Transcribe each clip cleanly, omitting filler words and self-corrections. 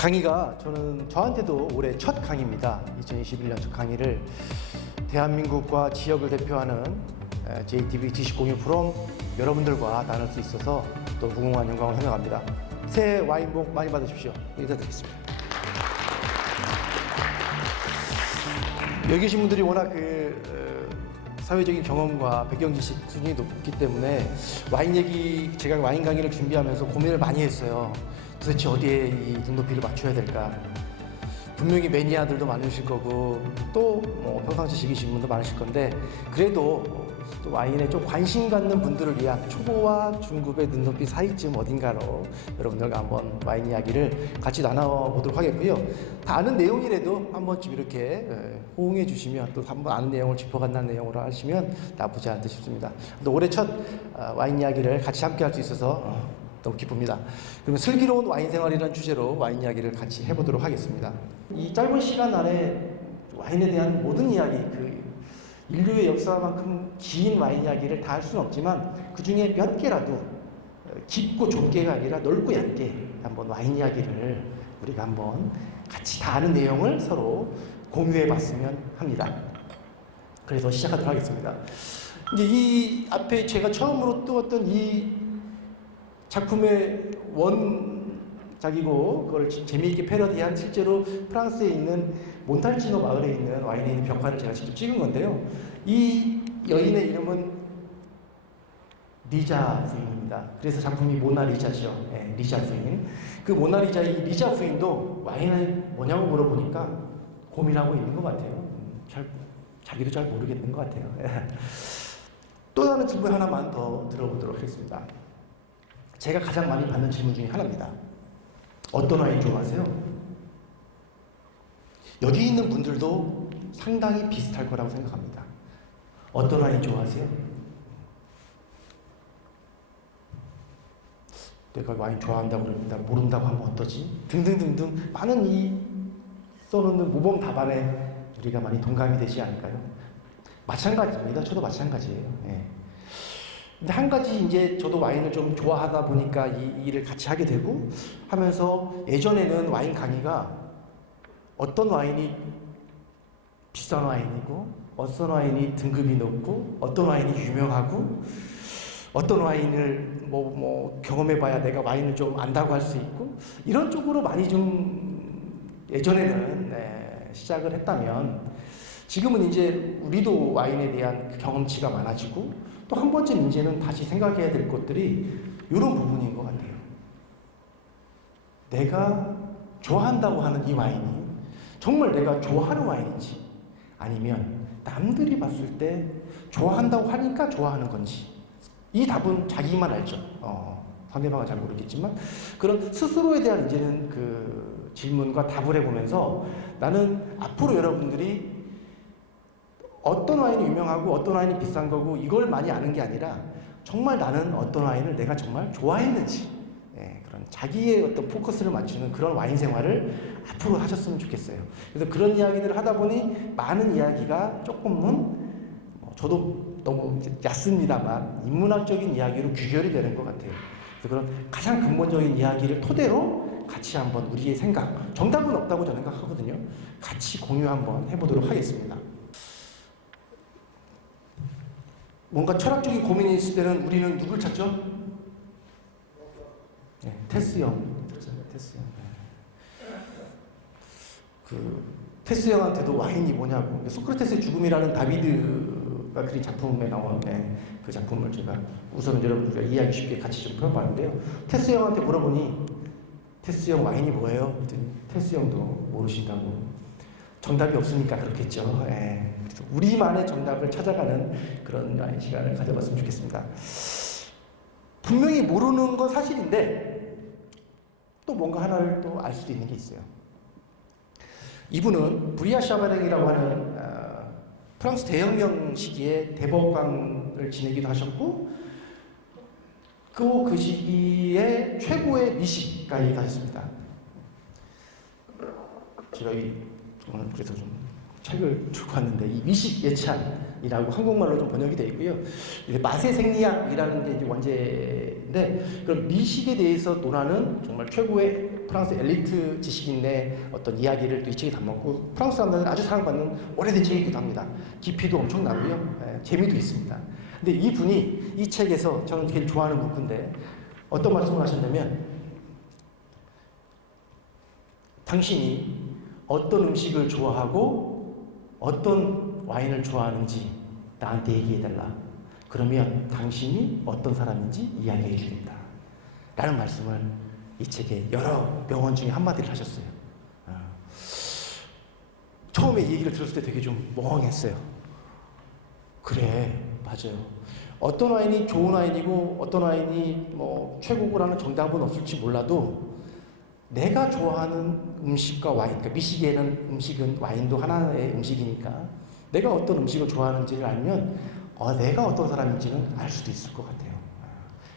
강의가 저한테도 올해 첫 강의입니다. 2021년 첫 강의를 대한민국과 지역을 대표하는 JTB 지식공유 프롬 여러분들과 나눌 수 있어서 또 무궁한 영광을 생각합니다. 새해 와인 복 많이 받으십시오. 인사드리겠습니다. 여기 계신 분들이 워낙 사회적인 경험과 배경 지식 수준이 높기 때문에 와인 얘기, 제가 와인 강의를 준비하면서 고민을 많이 했어요. 도대체 어디에 이 등높이를 맞춰야 될까? 분명히 매니아들도 많으실 거고 또 평상시 즐기시는 분도 많으실 건데 그래도 또 와인에 좀 관심 갖는 분들을 위한 초보와 중급의 눈높이 사이쯤 어딘가로 여러분들과 한번 와인 이야기를 같이 나눠보도록 하겠고요. 다 아는 내용이라도 한 번쯤 이렇게 호응해 주시면 또 한번 아는 내용을 짚어간다는 내용으로 하시면 나쁘지 않다 싶습니다. 또 올해 첫 와인 이야기를 같이 함께 할 수 있어서 너무 기쁩니다. 그러면 슬기로운 와인 생활이라는 주제로 와인 이야기를 같이 해보도록 하겠습니다. 이 짧은 시간 안에 와인에 대한 모든 이야기, 인류의 역사만큼 긴 와인 이야기를 다 할 수는 없지만 그 중에 몇 개라도 깊고 좁게가 아니라 넓고 얇게 한번 와인 이야기를 우리가 한번 같이 다 아는 내용을 서로 공유해 봤으면 합니다. 그래서 시작하도록 하겠습니다. 이제 이 앞에 제가 처음으로 띄웠던 이 작품의 원작이고 그걸 재미있게 패러디한 실제로 프랑스에 있는 몬탈치노 마을에 있는 와인에 있는 벽화를 제가 직접 찍은 건데요. 이 여인의 이름은 리자 부인입니다. 그래서 작품이 모나리자죠. 네, 리자 부인. 그 모나리자의 리자 부인도 와인을 뭐냐고 물어보니까 고민하고 있는 것 같아요. 자기도 잘 모르겠는 것 같아요. 또 다른 질문 하나만 더 들어보도록 하겠습니다. 제가 가장 많이 받는 질문 중에 하나입니다. 어떤 와인 좋아하세요? 여기 있는 분들도 상당히 비슷할 거라고 생각합니다. 어떤 와인 좋아하세요? 내가 와인 좋아한다고 그럽니다. 모른다고 하면 어떠지? 등등등등 많은 이 써놓는 모범 답안에 우리가 많이 동감이 되지 않을까요? 마찬가지입니다. 저도 마찬가지예요. 예. 근데 한 가지 이제 저도 와인을 좀 좋아하다 보니까 이 일을 같이 하게 되고 하면서 예전에는 와인 강의가 어떤 와인이 비싼 와인이고 어떤 와인이 등급이 높고 어떤 와인이 유명하고 어떤 와인을 경험해봐야 내가 와인을 좀 안다고 할 수 있고 이런 쪽으로 많이 좀 예전에는 시작을 했다면 지금은 이제 우리도 와인에 대한 경험치가 많아지고 또 한 번쯤 이제는 다시 생각해야 될 것들이 이런 부분인 것 같아요. 내가 좋아한다고 하는 이 와인이 정말 내가 좋아하는 와인인지 아니면 남들이 봤을 때 좋아한다고 하니까 좋아하는 건지 이 답은 자기만 알죠. 상대방은 잘 모르겠지만 그런 스스로에 대한 이제는 그 질문과 답을 해보면서 나는 앞으로 여러분들이 어떤 와인이 유명하고 어떤 와인이 비싼 거고 이걸 많이 아는 게 아니라 정말 나는 어떤 와인을 내가 정말 좋아했는지 그런 자기의 어떤 포커스를 맞추는 그런 와인 생활을 앞으로 하셨으면 좋겠어요. 그래서 그런 이야기들을 하다 보니 많은 이야기가 조금은 저도 너무 얕습니다만 인문학적인 이야기로 귀결이 되는 것 같아요. 그래서 그런 가장 근본적인 이야기를 토대로 같이 한번 우리의 생각, 정답은 없다고 저는 생각하거든요. 같이 공유 한번 해보도록 하겠습니다. 뭔가 철학적인 고민이 있을 때는 우리는 누굴 찾죠? 네, 테스형. 테스형. 테스형한테도 와인이 뭐냐고. 소크라테스의 죽음이라는 다비드가 그린 작품에 나온 그 작품을 제가 우선은 여러분들과 이야기 쉽게 같이 좀 풀어봤는데요. 테스형한테 물어보니 테스형 와인이 뭐예요? 그랬더니 테스형도 모르신다고. 정답이 없으니까 그렇겠죠. 그래서 우리만의 정답을 찾아가는 그런 시간을 가져봤으면 좋겠습니다. 분명히 모르는 건 사실인데 또 뭔가 하나를 또 알 수도 있는 게 있어요. 이분은 브리아 샤바랭이라고 하는 프랑스 대혁명 시기에 대법관을 지내기도 하셨고 그 시기에 최고의 미식가이기도 하셨습니다. 제가 오늘 그래서 좀 책을 들고 왔는데 이 미식 예찬이라고 한국말로 좀 번역이 되어 있고요. 맛의 생리학이라는 게 이제 원제인데 그런 미식에 대해서 논하는 정말 최고의 프랑스 엘리트 지식인의 어떤 이야기를 또 이 책에 담았고 프랑스 사람들은 아주 사랑받는 오래된 책이기도 합니다. 깊이도 엄청나고요. 재미도 있습니다. 근데 이분이 이 책에서 저는 되게 좋아하는 문구인데 어떤 말씀을 하셨냐면 당신이 어떤 음식을 좋아하고 어떤 와인을 좋아하는지 나한테 얘기해달라. 그러면 당신이 어떤 사람인지 이야기해 주겠다. 라는 말씀을 이 책의 여러 명언 중에 한마디를 하셨어요. 처음에 이 얘기를 들었을 때 되게 좀 멍했어요. 그래, 맞아요. 어떤 와인이 좋은 와인이고 어떤 와인이 뭐 최고고라는 정답은 없을지 몰라도 내가 좋아하는 음식과 와인, 그러니까 미식에는 음식은 와인도 하나의 음식이니까 내가 어떤 음식을 좋아하는지를 알면 내가 어떤 사람인지는 알 수도 있을 것 같아요.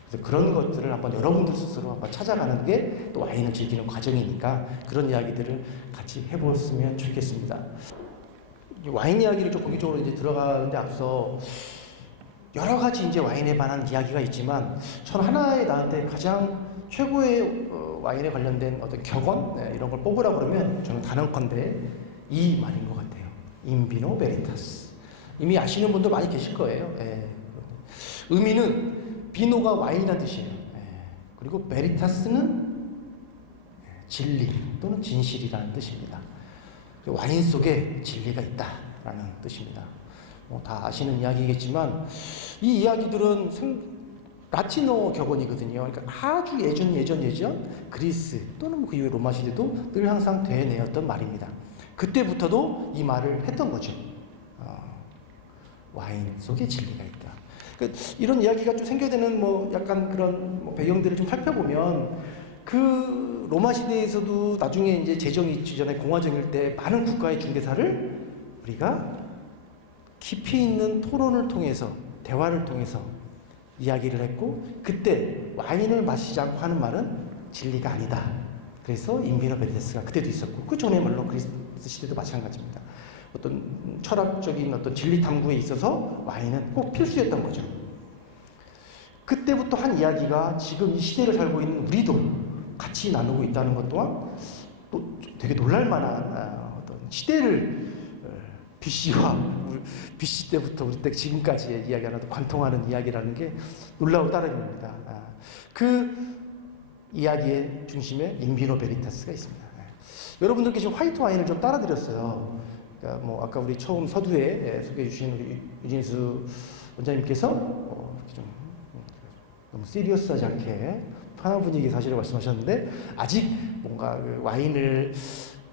그래서 그런 것들을 한번 여러분들 스스로 한번 찾아가는 게 또 와인을 즐기는 과정이니까 그런 이야기들을 같이 해보았으면 좋겠습니다. 와인 이야기를 좀 본격적으로 이제 들어가는데 앞서 여러 가지 이제 와인에 관한 이야기가 있지만 전 하나의 나한테 가장 최고의 와인에 관련된 어떤 격언 이런 걸 뽑으라 그러면 저는 단언컨대 이 말인 것 같아요. 인비노 베리타스. 이미 아시는 분도 많이 계실 거예요. 의미는 비노가 와인이라는 뜻이에요. 그리고 베리타스는 진리 또는 진실이라는 뜻입니다. 와인 속에 진리가 있다라는 뜻입니다. 다 아시는 이야기겠지만 이 이야기들은 라틴어 격언이거든요. 그러니까 아주 예전 그리스 또는 그 이후 로마 시대도 늘 항상 되뇌었던 말입니다. 그때부터도 이 말을 했던 거죠. 와인 속에 진리가 있다. 그러니까 이런 이야기가 좀 생겨되는 약간 그런 배경들을 좀 살펴보면 그 로마 시대에서도 나중에 이제 제정이 있기 전에 공화정일 때 많은 국가의 중개사를 우리가 깊이 있는 토론을 통해서 대화를 통해서 이야기를 했고 그때 와인을 마시지 않고 하는 말은 진리가 아니다. 그래서 인비노 베리타스가 그때도 있었고 그 전에 물론 그리스 시대도 마찬가지입니다. 어떤 철학적인 어떤 진리 탐구에 있어서 와인은 꼭 필수였던 거죠. 그때부터 한 이야기가 지금 이 시대를 살고 있는 우리도 같이 나누고 있다는 것 또한 또 되게 놀랄만한 어떤 시대를 BC 때부터 우리 때 지금까지의 이야기하는 관통하는 이야기라는 게 놀라울 따름입니다. 그 이야기의 중심에 인비노 베리타스가 있습니다. 여러분들께 지금 화이트 와인을 좀 따라드렸어요. 그러니까 아까 우리 처음 서두에 소개해 주신 우리 유진수 원장님께서 좀 너무 시리어스하지 않게 편한 분위기 사실을 말씀하셨는데 아직 뭔가 그 와인을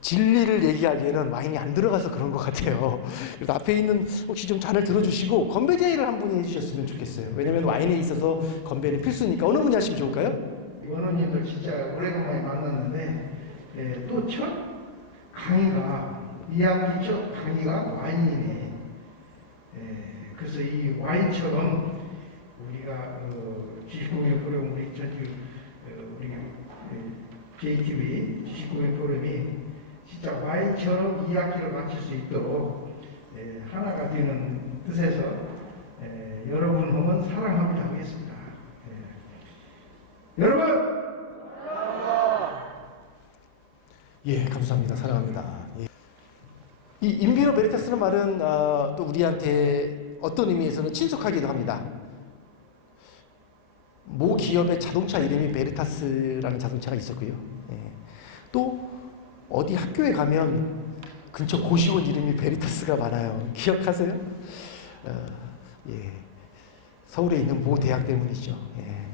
진리를 얘기하기에는 와인이 안 들어가서 그런 것 같아요. 그래서 앞에 있는 혹시 좀 잔을 들어주시고 건배 제의를 한 분이 해주셨으면 좋겠어요. 왜냐면 와인에 있어서 건배는 필수니까 어느 분이 하시면 좋을까요? 원원님들 진짜 오래간만에 만났는데 또 첫 강의가 이야기 첫 강의가 와인이네. 그래서 이 와인처럼 우리가 지식공유 프로그램 우리 JTV 지식공유 프로그램이 진짜 와인처럼 이야기를 마칠 수 있도록 하나가 되는 뜻에서 여러분 홈은 사랑합니다 하겠습니다. 여러분! 예, 감사합니다. 사랑합니다. 예. 이 인비노 베리타스는 말은 또 우리한테 어떤 의미에서는 친숙하기도 합니다. 모 기업의 자동차 이름이 베리타스라는 자동차가 있었고요. 예. 또 어디 학교에 가면 근처 고시원 이름이 베리타스가 많아요. 기억하세요? 예. 서울에 있는 모 대학 때문이죠. 예.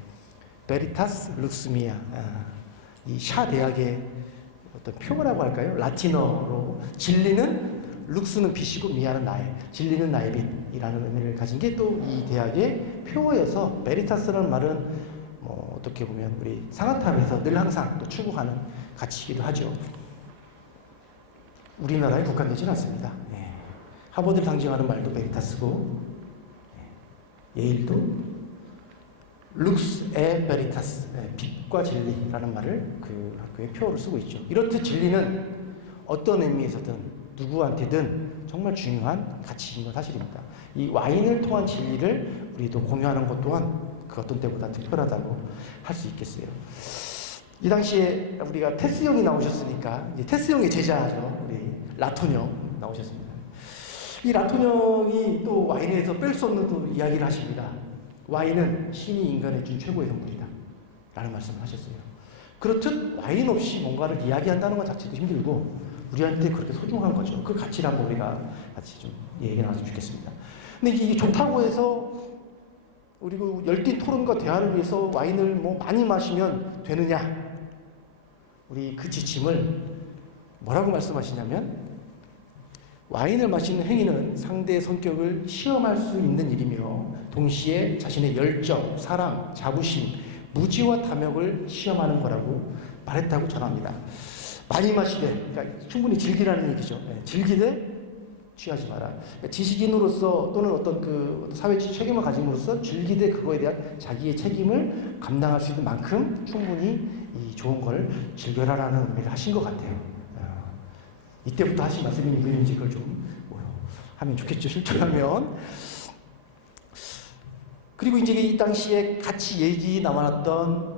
베리타스 룩스미아. 이 샤 대학의 어떤 표어라고 할까요? 라틴어로 진리는 룩스는 빛이고 미아는 나의, 진리는 나의 빛이라는 의미를 가진 게 또 이 대학의 표어여서 베리타스라는 말은 어떻게 보면 우리 상아탑에서 늘 항상 또 추구하는 가치이기도 하죠. 우리나라에 국한되지는 않습니다. 예. 하버드를 상징하는 말도 베리타스고 예일도 룩스에 베리타스, 빛과 진리라는 말을 그 학교의 표어로 쓰고 있죠. 이렇듯 진리는 어떤 의미에서든 누구한테든 정말 중요한 가치인 건 사실입니다. 이 와인을 통한 진리를 우리도 공유하는 것 또한 그 어떤 때보다 특별하다고 할 수 있겠어요. 이 당시에 우리가 테스 형이 나오셨으니까 이제 테스 형의 제자죠. 우리 라톤 형 나오셨습니다. 이 라톤 형이 또 와인에서 뺄 수 없는 또 이야기를 하십니다. 와인은 신이 인간에 준 최고의 선물이다 라는 말씀을 하셨어요. 그렇듯 와인 없이 뭔가를 이야기한다는 것 자체도 힘들고 우리한테 그렇게 소중한 거죠. 그 가치를 한번 우리가 같이 좀 얘기 나눴으면 좋겠습니다. 근데 이게 좋다고 해서 우리 그 열띤 토론과 대화를 위해서 와인을 뭐 많이 마시면 되느냐? 우리 그 지침을 뭐라고 말씀하시냐면 와인을 마시는 행위는 상대의 성격을 시험할 수 있는 일이며 동시에 자신의 열정, 사랑, 자부심, 무지와 탐욕을 시험하는 거라고 말했다고 전합니다. 많이 마시되, 그러니까 충분히 즐기라는 얘기죠. 즐기되 취하지 마라. 그러니까 지식인으로서 또는 어떤 그 사회적 책임을 가짐으로써 즐기되 그거에 대한 자기의 책임을 감당할 수 있는 만큼 충분히 이 좋은 걸 즐겨라라는 의미를 하신 것 같아요. 이때부터 하신 말씀이 누구인지 그걸 좀 하면 좋겠죠, 실천하면. 그리고 이제 이 당시에 같이 얘기 남아났던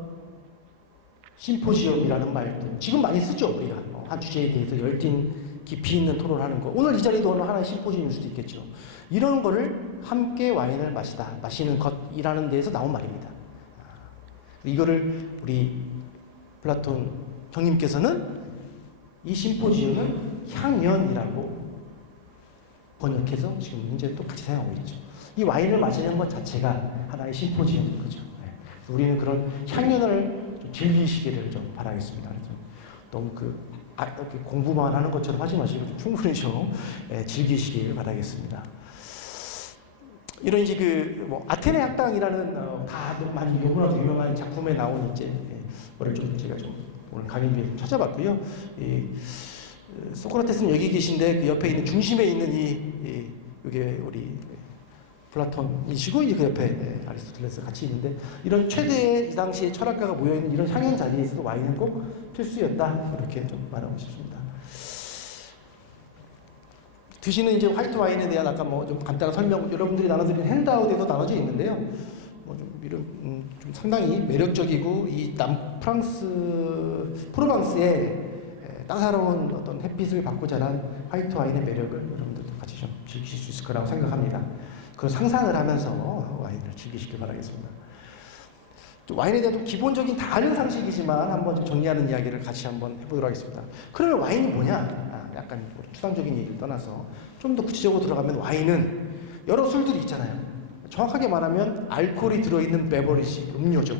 심포지엄이라는 말도 지금 많이 쓰죠. 우리가 한 주제에 대해서 열띤 깊이 있는 토론을 하는 거. 오늘 이 자리도 오늘 하나의 심포지엄일 수도 있겠죠. 이런 거를 함께 와인을 마시는 것이라는 데에서 나온 말입니다. 이거를 우리 플라톤 형님께서는 이 심포지엄을 향연이라고 번역해서 지금 현재 똑같이 사용하고 있죠. 이 와인을 마시는 것 자체가 하나의 심포지엄인 거죠. 우리는 그런 향연을 좀 즐기시기를 좀 바라겠습니다. 좀 너무 이렇게 공부만 하는 것처럼 하지 마시고 충분히 좀 즐기시길 바라겠습니다. 이런 이제 아테네 학당이라는 다 많이 너무나도 유명한 작품에 나온 이제 뭐를 좀 제가 좀 오늘 강의 중에 찾아봤고요. 소크라테스는 여기 계신데 그 옆에 있는 중심에 있는 이게 우리 플라톤이시고 이제 그 옆에 아리스토텔레스 같이 있는데 이런 최대의 이 당시에 철학가가 모여 있는 이런 향연 자리에서도 와인은 꼭 필수였다 이렇게 좀 말하고 싶습니다. 드시는 이제 화이트 와인에 대한 아까 좀 간단한 설명 여러분들이 나눠드린 핸드아웃에도 나눠져 있는데요. 좀 상당히 매력적이고 이 프로방스의 따사로운 어떤 햇빛을 받고 자란 화이트 와인의 매력을 여러분들도 같이 좀 즐기실 수 있을 거라고 생각합니다. 그런 상상을 하면서 와인을 즐기시길 바라겠습니다. 와인에 대한 좀 기본적인 다른 상식이지만 한번 좀 정리하는 이야기를 같이 한번 해보도록 하겠습니다. 그러면 와인이 뭐냐? 약간 추상적인 얘기를 떠나서 좀 더 구체적으로 들어가면 와인은 여러 술들이 있잖아요. 정확하게 말하면 알코올이 들어있는 베버리지, 음료죠.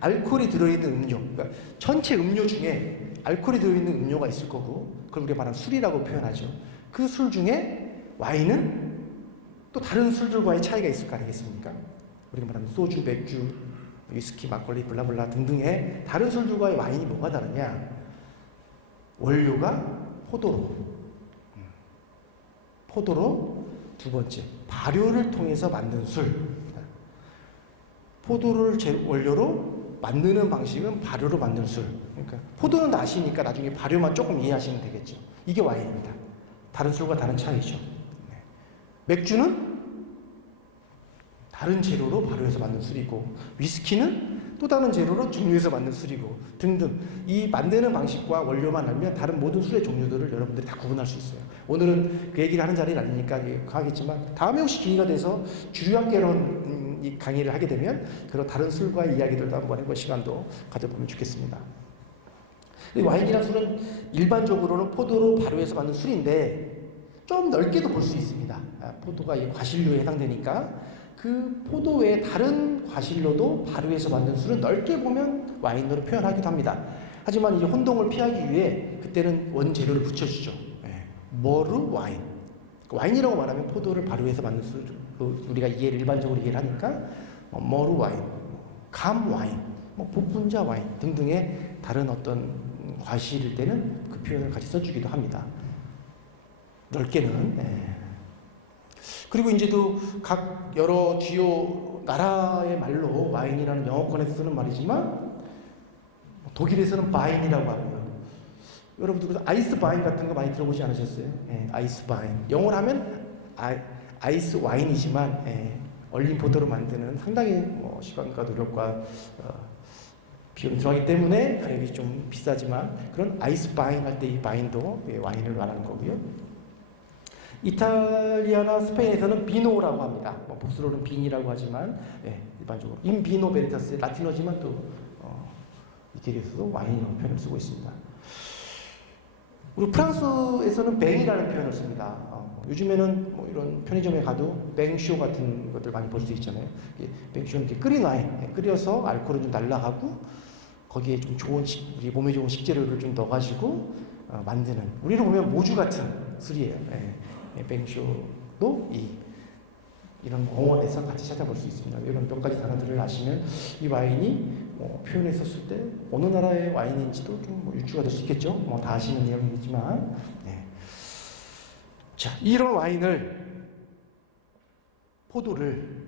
알코올이 들어있는 음료. 그러니까 전체 음료 중에 알코올이 들어있는 음료가 있을 거고 그걸 우리가 말하는 술이라고 표현하죠. 그 술 중에 와인은 또 다른 술들과의 차이가 있을 거 아니겠습니까? 우리가 말하는 소주, 맥주, 위스키, 막걸리, 블라블라 등등의 다른 술들과의 와인이 뭐가 다르냐? 원료가 포도로 두 번째, 발효를 통해서 만든 술. 포도를 원료로 만드는 방식은 발효로 만든 술. 그러니까 포도는 아시니까 나중에 발효만 조금 이해하시면 되겠죠. 이게 와인입니다. 다른 술과 다른 차이죠. 맥주는 다른 재료로 발효해서 만든 술이고 위스키는 또 다른 재료로 증류해서 만든 술이고 등등 이 만드는 방식과 원료만 알면 다른 모든 술의 종류들을 여러분들이 다 구분할 수 있어요. 오늘은 그 얘기를 하는 자리는 아니니까 하겠지만 다음에 혹시 기회가 돼서 주류학개론 이 강의를 하게 되면 그런 다른 술과의 이야기들도 한번 해볼 시간도 가져보면 좋겠습니다. 와인이라는 술은 일반적으로는 포도로 발효해서 만든 술인데 좀 넓게도 볼 수 있습니다. 포도가 이 과실류에 해당되니까 그 포도 외에 다른 과실로도 발효해서 만든 술은 넓게 보면 와인으로 표현하기도 합니다. 하지만 이 혼동을 피하기 위해 그때는 원재료를 붙여주죠. 머루 와인. 와인이라고 말하면 포도를 발효해서 만든 술, 우리가 일반적으로 이해를 하니까 머루 와인, 감 와인, 복분자 와인 등등의 다른 어떤 과실일 때는 그 표현을 같이 써주기도 합니다. 넓게는. 그리고 이제도 각 여러 주요 나라의 말로 와인이라는 영어권에서 쓰는 말이지만 독일에서는 바인이라고 하고요. 여러분들 아이스 바인 같은 거 많이 들어보지 않으셨어요? 아이스 바인. 영어로 하면 아이스 와인이지만 얼린 포도로 만드는 상당히 시간과 노력과 비용이 들어가기 때문에 가격이 좀 비싸지만 그런 아이스 바인 할 때 이 바인도 와인을 말하는 거고요. 이탈리아나 스페인에서는 비노라고 합니다. 뭐 복수로는 빈이라고 하지만 일반적으로 인 비노 베리타스 라틴어지만 또 이태리에서도 와인이라는 표현을 쓰고 있습니다. 그리고 프랑스에서는 뱅이라는 표현을 씁니다. 요즘에는 뭐 이런 편의점에 가도 뱅쇼 같은 것들 많이 볼 수 있잖아요. 뱅쇼는 이렇게 끓인 와인, 끓여서 알코올은 좀 날라가고 거기에 좀 좋은 우리 몸에 좋은 식재료를 좀 넣어가지고 만드는, 우리로 보면 모주 같은 술이에요. 뱅쇼도 이런 공원에서 같이 찾아볼 수 있습니다. 이런 몇 가지 단어들을 아시면 이 와인이 표현했었을 때 어느 나라의 와인인지도 좀 유추가 될 수 있겠죠. 뭐 다 아시는 내용이지만, 자, 이런 와인을 포도를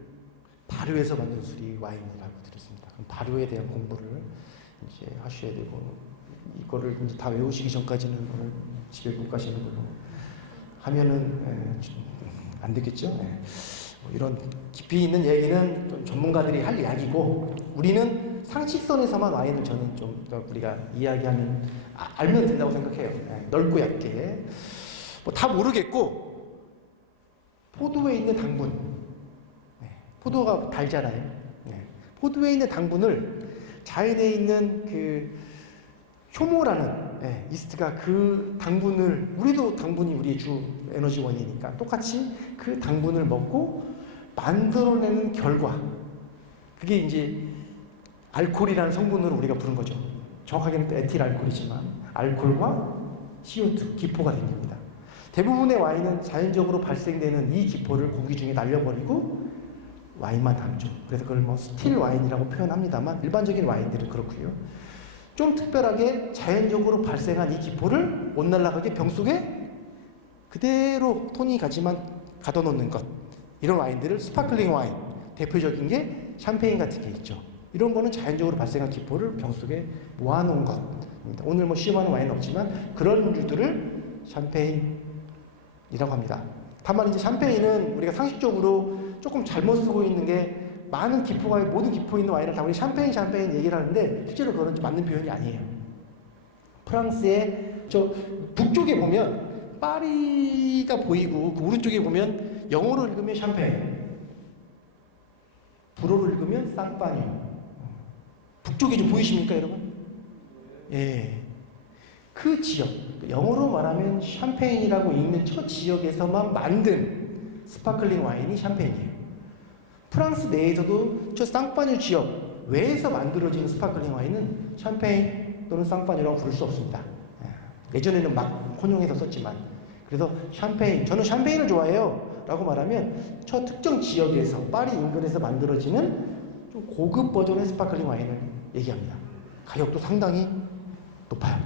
발효해서 만든 술이 와인이라고 들었습니다. 그럼 발효에 대한 공부를 이제 하셔야 되고, 이거를 이제 다 외우시기 전까지는 오늘 집에 못 가시는 걸로 하면은 안 되겠죠. 이런 깊이 있는 얘기는 좀 전문가들이 할 이야기고, 우리는 상식선에서만 와인을 저는 좀 우리가 이야기하면 알면 된다고 생각해요. 넓고 얇게. 뭐 다 모르겠고, 포도에 있는 당분, 포도가 달잖아요. 포도에 있는 당분을 자연에 있는 그 효모라는 이스트가 그 당분을, 우리도 당분이 우리의 주 에너지원이니까 똑같이 그 당분을 먹고 만들어내는 결과, 그게 이제 알코올이라는 성분으로 우리가 부른 거죠. 정확하게는 에틸 알코올이지만 알코올과 CO2, 기포가 생깁니다. 대부분의 와인은 자연적으로 발생되는 이 기포를 공기 중에 날려버리고 와인만 담죠. 그래서 그걸 뭐 스틸 와인이라고 표현합니다만 일반적인 와인들은 그렇고요. 좀 특별하게 자연적으로 발생한 이 기포를 못 날아가게 병 속에 그대로 톤이 가지만 가둬놓는 것, 이런 와인들을 스파클링 와인, 대표적인 게 샴페인 같은 게 있죠. 이런 거는 자연적으로 발생한 기포를 병 속에 모아놓은 것입니다. 오늘 뭐 시음하는 와인은 없지만 그런 류들을 샴페인이라고 합니다. 다만 이제 샴페인은 우리가 상식적으로 조금 잘못 쓰고 있는 게, 많은 기포가, 모든 기포 있는 와인을 다 우리 샴페인 얘기를 하는데 실제로 그거는 맞는 표현이 아니에요. 프랑스의 저 북쪽에 보면 파리가 보이고 그 오른쪽에 보면 영어로 읽으면 샴페인, 불어로 읽으면 쌍파뉴. 북쪽에 좀 보이십니까, 여러분? 그 지역, 영어로 말하면 샴페인이라고 읽는 저 지역에서만 만든 스파클링 와인이 샴페인이에요. 프랑스 내에서도 저 쌍파뉴 지역 외에서 만들어지는 스파클링 와인은 샴페인 또는 쌍파뉴라고 부를 수 없습니다. 예전에는 막 혼용해서 썼지만, 그래서 샴페인, 저는 샴페인을 좋아해요 라고 말하면 저 특정 지역에서, 파리 인근에서 만들어지는 좀 고급 버전의 스파클링 와인을 얘기합니다. 가격도 상당히 높아요.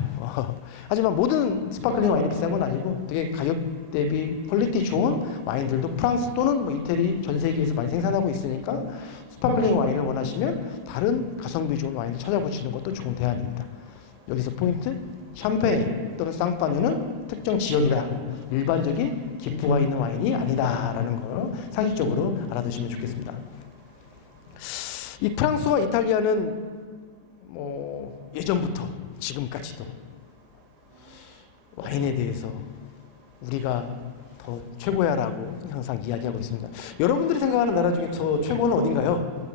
하지만 모든 스파클링 와인이 비싼 건 아니고 되게 가격 대비 퀄리티 좋은 와인들도 프랑스 또는 뭐 이태리, 전 세계에서 많이 생산하고 있으니까 스파클링 와인을 원하시면 다른 가성비 좋은 와인을 찾아보시는 것도 좋은 대안입니다. 여기서 포인트, 샴페인 또는 쌍파뉴는 특정 지역이다, 일반적인 기포가 있는 와인이 아니다라는 걸 상식적으로 알아두시면 좋겠습니다. 이 프랑스와 이탈리아는 뭐 예전부터 지금까지도 와인에 대해서 우리가 더 최고야라고 항상 이야기하고 있습니다. 여러분들이 생각하는 나라 중에서 최고는 어딘가요?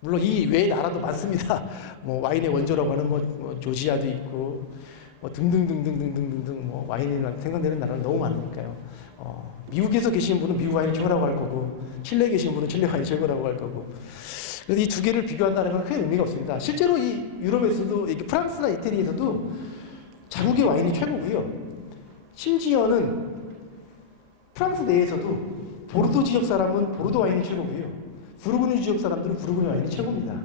물론 이 외의 나라도 많습니다. 뭐 와인의 원조라고 하는 뭐 조지아도 있고 뭐 등등등등등등등 뭐 와인이 생산되는 나라는 너무 많으니까요. 미국에서 계신 분은 미국 와인이 최고라고 할 거고, 칠레에 계신 분은 칠레 와인이 최고라고 할 거고. 그래서 이 두 개를 비교한다는 건 크게 의미가 없습니다. 실제로 이 유럽에서도, 이렇게 프랑스나 이태리에서도 자국의 와인이 최고고요. 심지어는 프랑스 내에서도 보르도 지역 사람은 보르도 와인이 최고고요. 부르고뉴 지역 사람들은 부르고뉴 와인이 최고입니다.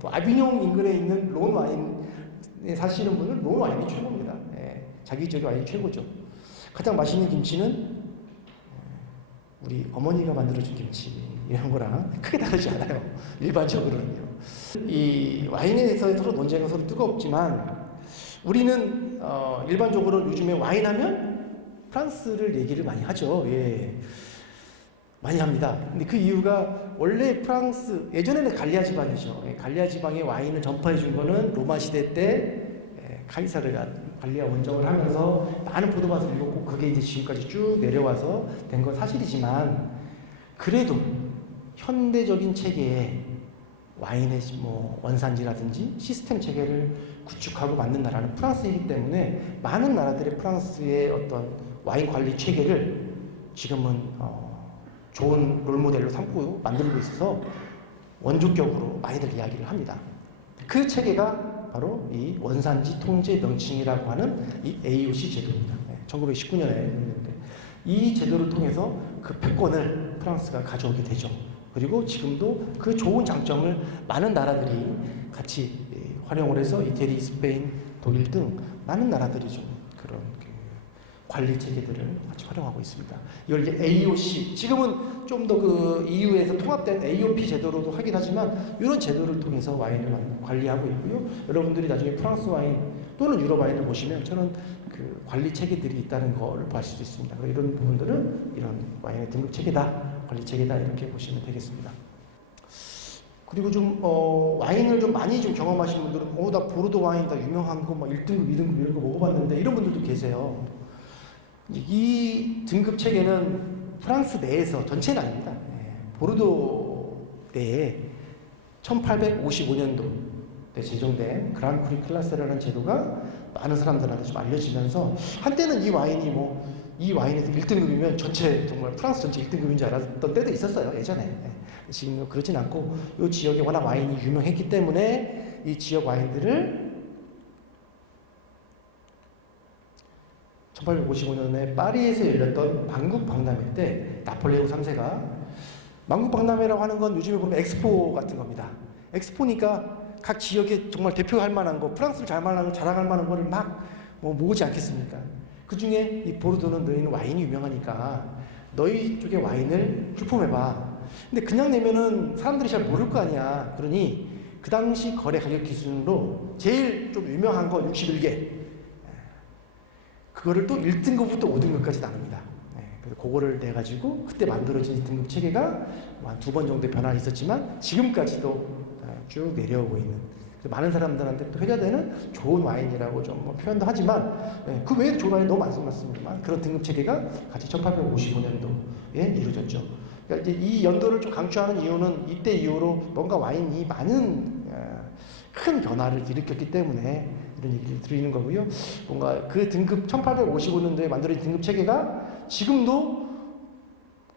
또 아비뇽 인근에 있는 론 와인에 사시는 분은 론 와인이 최고입니다. 자기 지역의 와인이 최고죠. 가장 맛있는 김치는 우리 어머니가 만들어준 김치, 이런 거랑 크게 다르지 않아요. 일반적으로는요. 이 와인에 대해서 서로 논쟁은 서로 뜨겁지만, 우리는 일반적으로 요즘에 와인 하면 프랑스를 얘기를 많이 하죠. 많이 합니다. 근데 그 이유가 원래 프랑스 예전에는 갈리아 지방이죠. 갈리아 지방에 와인을 전파해 준 거는 로마 시대 때 카이사르가 갈리아 원정을 하면서 많은 포도밭을 읽었고 그게 이제 지금까지 쭉 내려와서 된 건 사실이지만 그래도 현대적인 체계에 와인의 뭐 원산지라든지 시스템 체계를 구축하고 만든 나라는 프랑스이기 때문에 많은 나라들의 프랑스의 어떤 와인 관리 체계를 지금은 좋은 롤모델로 삼고 만들고 있어서 원조격으로 많이들 이야기를 합니다. 그 체계가 바로 이 원산지 통제 명칭이라고 하는 이 AOC 제도입니다. 1919년에 있는데 이 제도를 통해서 그 패권을 프랑스가 가져오게 되죠. 그리고 지금도 그 좋은 장점을 많은 나라들이 같이 활용을 해서 이태리, 스페인, 독일 등 많은 나라들이 좀 그런 관리 체계들을 같이 활용하고 있습니다. 이걸 이제 AOC, 지금은 좀 더 그 EU에서 통합된 AOP 제도로도 하긴 하지만 이런 제도를 통해서 와인을 관리하고 있고요. 여러분들이 나중에 프랑스 와인 또는 유럽 와인을 보시면 저는 그 관리 체계들이 있다는 걸 보실 수 있습니다. 이런 부분들은 이런 와인의 등급 체계다, 관리 체계다 이렇게 보시면 되겠습니다. 그리고 좀 와인을 좀 많이 좀 경험하신 분들은 나 보르도 와인 다 유명한 거 막 1등급, 2등급 이런 거 먹어봤는데 이런 분들도 계세요. 이 등급 체계는 프랑스 내에서 전체는 아닙니다. 보르도 내에 1855년도에 제정된 그랑크루 클라스라는 제도가 많은 사람들한테 좀 알려지면서 한때는 이 와인이 이 와인에서 1등급이면 전체 정말 프랑스 전체 1등급인 줄 알았던 때도 있었어요. 예전에. 지금은 그렇진 않고 이 지역에 워낙 와인이 유명했기 때문에 이 지역 와인들을 1855년에 파리에서 열렸던 만국박람회 때 나폴레옹 3세가 만국박람회라고 하는 건 요즘에 보면 엑스포 같은 겁니다. 엑스포니까 각 지역에 정말 대표할 만한 거, 프랑스를 자랑할 만한 거를 막 모으지 않겠습니까? 그 중에 이 보르도는 너희는 와인이 유명하니까 너희 쪽의 와인을 출품해봐. 근데 그냥 내면은 사람들이 잘 모를 거 아니야. 그러니 그 당시 거래 가격 기준으로 제일 좀 유명한 거 61개. 그거를 또 1등급부터 5등급까지 나눕니다. 그래서 그거를 내가지고 그때 만들어진 등급 체계가 한 2번 정도 변화가 있었지만 지금까지도 쭉 내려오고 있는 많은 사람들한테 또 회자되는 좋은 와인이라고 좀 표현도 하지만 그 외에도 좋은 와인이 너무 많습니다만 그런 등급 체계가 같이 1855년도에 이루어졌죠. 그러니까 이제 이 연도를 좀 강조하는 이유는 이때 이후로 뭔가 와인이 많은 큰 변화를 일으켰기 때문에 이런 얘기를 드리는 거고요. 뭔가 그 등급 1855년도에 만들어진 등급 체계가 지금도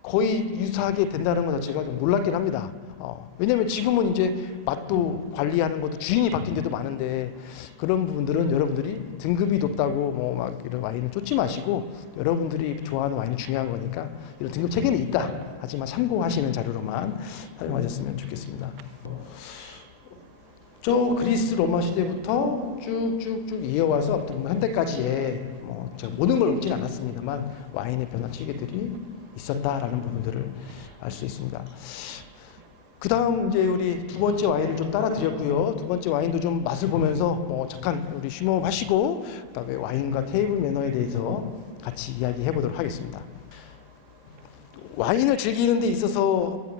거의 유사하게 된다는 것 자체가 좀 놀랍긴 합니다. 왜냐면 지금은 이제 맛도 관리하는 것도 주인이 바뀐 데도 많은데 그런 부분들은 여러분들이 등급이 높다고 막 이런 와인을 쫓지 마시고 여러분들이 좋아하는 와인이 중요한 거니까 이런 등급 체계는 있다. 하지만 참고하시는 자료로만 사용하셨으면 좋겠습니다. 저 그리스 로마 시대부터 쭉쭉쭉 이어와서 현대까지의 제가 모든 걸 읽지는 않았습니다만 와인의 변화 체계들이 있었다라는 부분들을 알 수 있습니다. 그 다음 이제 우리 두 번째 와인을 좀 따라 드렸고요. 두 번째 와인도 좀 맛을 보면서 잠깐 우리 쉬몸 하시고 그다음에 와인과 테이블 매너에 대해서 같이 이야기해 보도록 하겠습니다. 와인을 즐기는 데 있어서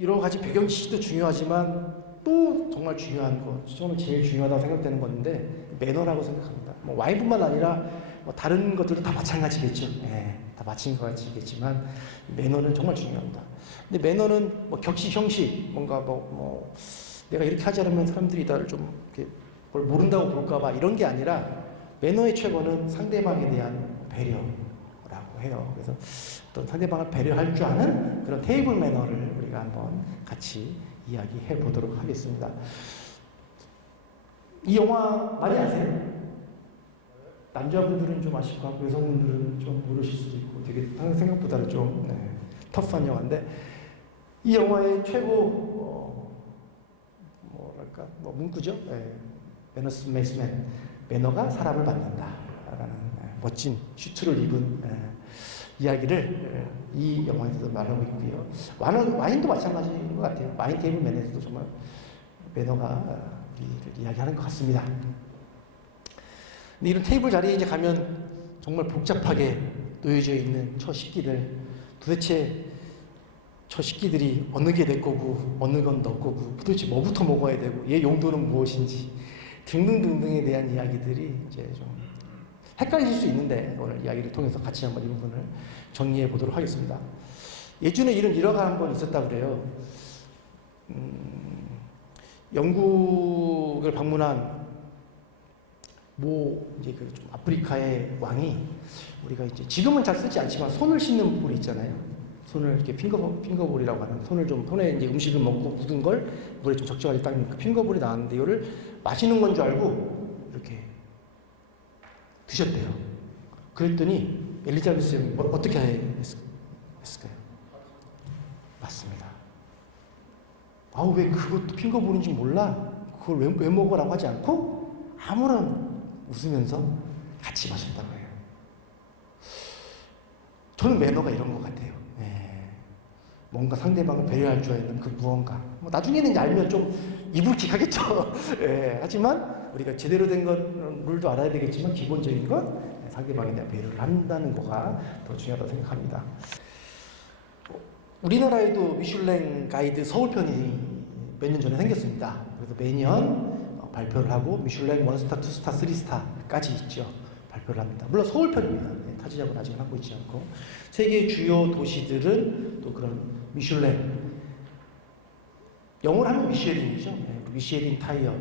여러 가지 배경 지식도 중요하지만 또 정말 중요한 거, 저는 제일 중요하다고 생각되는 건데 매너라고 생각합니다. 와인뿐만 아니라 다른 것들도 다 마찬가지겠죠. 다 마찬가지겠지만 매너는 정말 중요합니다. 근데 매너는 격식, 형식, 뭔가 내가 이렇게 하지 않으면 사람들이 나를 좀 이렇게 뭘 모른다고 볼까봐 이런 게 아니라 매너의 최고는 상대방에 대한 배려라고 해요. 그래서 어떤 상대방을 배려할 줄 아는 그런 테이블 매너를 우리가 한번 같이 이야기해 보도록 하겠습니다. 이 영화 많이 아세요? 남자분들은 좀 아실 것 같고 여성분들은 좀 모르실 수도 있고 되게 생각보다는 좀 터프한 영화인데 이 영화의 최고 문구죠. 매너스 메이스맨, 매너가 사람을 만든다라는 멋진 슈트를 입은 이야기를 이 영화에서도 말하고 있고요. 와인도 마찬가지인 것 같아요. 와인 테이블 매너에서도 정말 매너가 우리를 이야기하는 것 같습니다. 근데 이런 테이블 자리에 이제 가면 정말 복잡하게 놓여져 있는 식기들, 도대체 저 식기들이 어느 게 내 거고 어느 건 너 거고 도대체 뭐부터 먹어야 되고 얘 용도는 무엇인지 등등등등에 대한 이야기들이 이제 좀 헷갈릴 수 있는데 오늘 이야기를 통해서 같이 한번 이 부분을 정리해 보도록 하겠습니다. 예전에 이런 일화가 한번 있었다 그래요. 영국을 방문한 이제 그 좀 아프리카의 왕이 우리가 이제 지금은 잘 쓰지 않지만 손을 씻는 볼이 있잖아요. 손을 이렇게 핑거볼이라고 하는 손을 좀 손에 이제 음식을 먹고 묻은 걸 물에 좀 적절하게 닦는 그 핑거볼이 나왔는데 이거를 마시는 건 줄 알고 이렇게 드셨대요. 그랬더니 엘리자베스 여왕이 어떻게 했을까요? 맞습니다. 아우 왜 그것도 핑거볼인지 몰라? 그걸 왜 먹어라고 하지 않고 아무런 웃으면서 같이 마셨다고 해요. 저는 매너가 이런 것 같아요. 뭔가 상대방을 배려할 줄 아는 그 무언가. 나중에는 이제 알면 좀 이불킥하겠죠. 하지만 우리가 제대로 된 건 룰도 알아야 되겠지만 기본적인 건 상대방에 대한 배려를 한다는 거가 더 중요하다고 생각합니다. 우리나라에도 미슐랭 가이드 서울편이 몇 년 전에 생겼습니다. 그래서 매년 발표를 하고 미슐랭 1스타, 2스타, 3스타까지 있죠. 발표를 합니다. 물론 서울편입니다. 타지작은 아직 하고 있지 않고 세계 주요 도시들은 또 그런 미슐랭 영어로 하면 미쉐린이죠. 미쉐린 타이어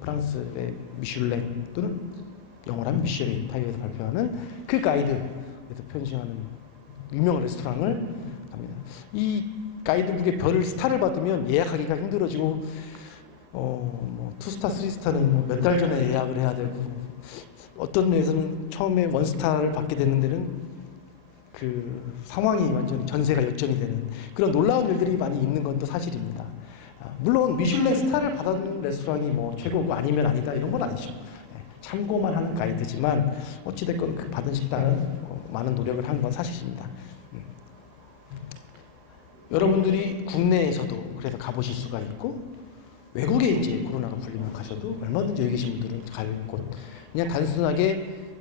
프랑스의 미슐랭 또는 영어로 하면 미쉐린 타이어에서 발표하는 그 가이드에서 편집하는 유명한 레스토랑을 갑니다. 이 가이드북에 별을 스타를 받으면 예약하기가 힘들어지고 투스타, 쓰리스타는 몇 달 전에 예약을 해야 되고 어떤 데에서는 처음에 원스타를 받게 되는 데는 그 상황이 완전 전세가 역전이 되는 그런 놀라운 일들이 많이 있는 건 또 사실입니다. 물론 미슐랭 스타를 받은 레스토랑이 최고고 아니면 아니다 이런 건 아니죠. 참고만 하는 가이드지만 어찌됐건 그 받은 식당은 많은 노력을 한 건 사실입니다. 여러분들이 국내에서도 그래서 가보실 수가 있고 외국에 이제 코로나가 풀리면 가셔도 얼마든지 여기 계신 분들은 갈 곳. 그냥 단순하게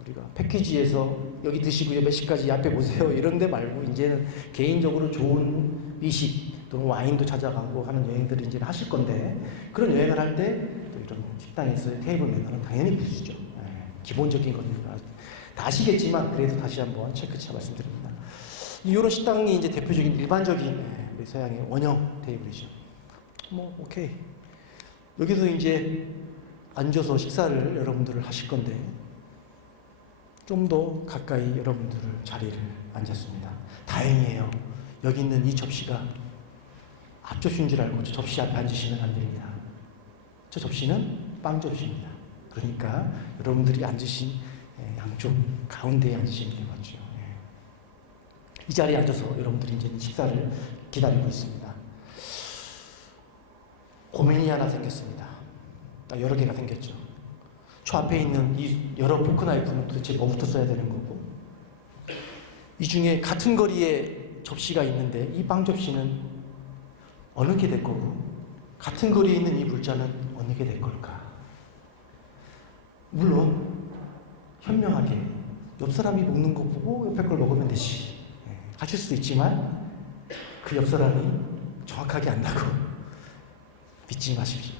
우리가 패키지에서 여기 드시고요 몇 시까지 앞에 보세요 이런 데 말고 이제는 개인적으로 좋은 미식 또는 와인도 찾아가고 하는 여행들을 이제 하실 건데 그런 여행을 할 때 또 이런 식당에서 테이블 매너는 당연히 필수죠. 기본적인 건 다 아시겠지만 그래도 다시 한번 체크차 말씀드립니다. 이런 식당이 이제 대표적인 일반적인 우리 서양의 원형 테이블이죠. 오케이. 여기서 이제 앉아서 식사를 여러분들을 하실 건데 좀 더 가까이 여러분들을 자리를 앉았습니다. 다행이에요. 여기 있는 이 접시가 앞접시인 줄 알고 저 접시 앞에 앉으시면 안 됩니다. 저 접시는 빵 접시입니다. 그러니까 여러분들이 앉으신 양쪽 가운데에 앉으시면 되겠죠. 이 자리에 앉아서 여러분들이 이제 식사를 기다리고 있습니다. 고민이 하나 생겼습니다. 여러 개가 생겼죠. 저 앞에 있는 이 여러 포크나이프는 도대체 뭐부터 써야 되는 거고 이 중에 같은 거리에 접시가 있는데 이 빵 접시는 어느 게 될 거고 같은 거리에 있는 이 물자는 어느 게 될 걸까? 물론 현명하게 옆 사람이 먹는 거 보고 옆에 걸 먹으면 되지 가실 수도 있지만 그 옆 사람이 정확하게 안다고 믿지 마십시오.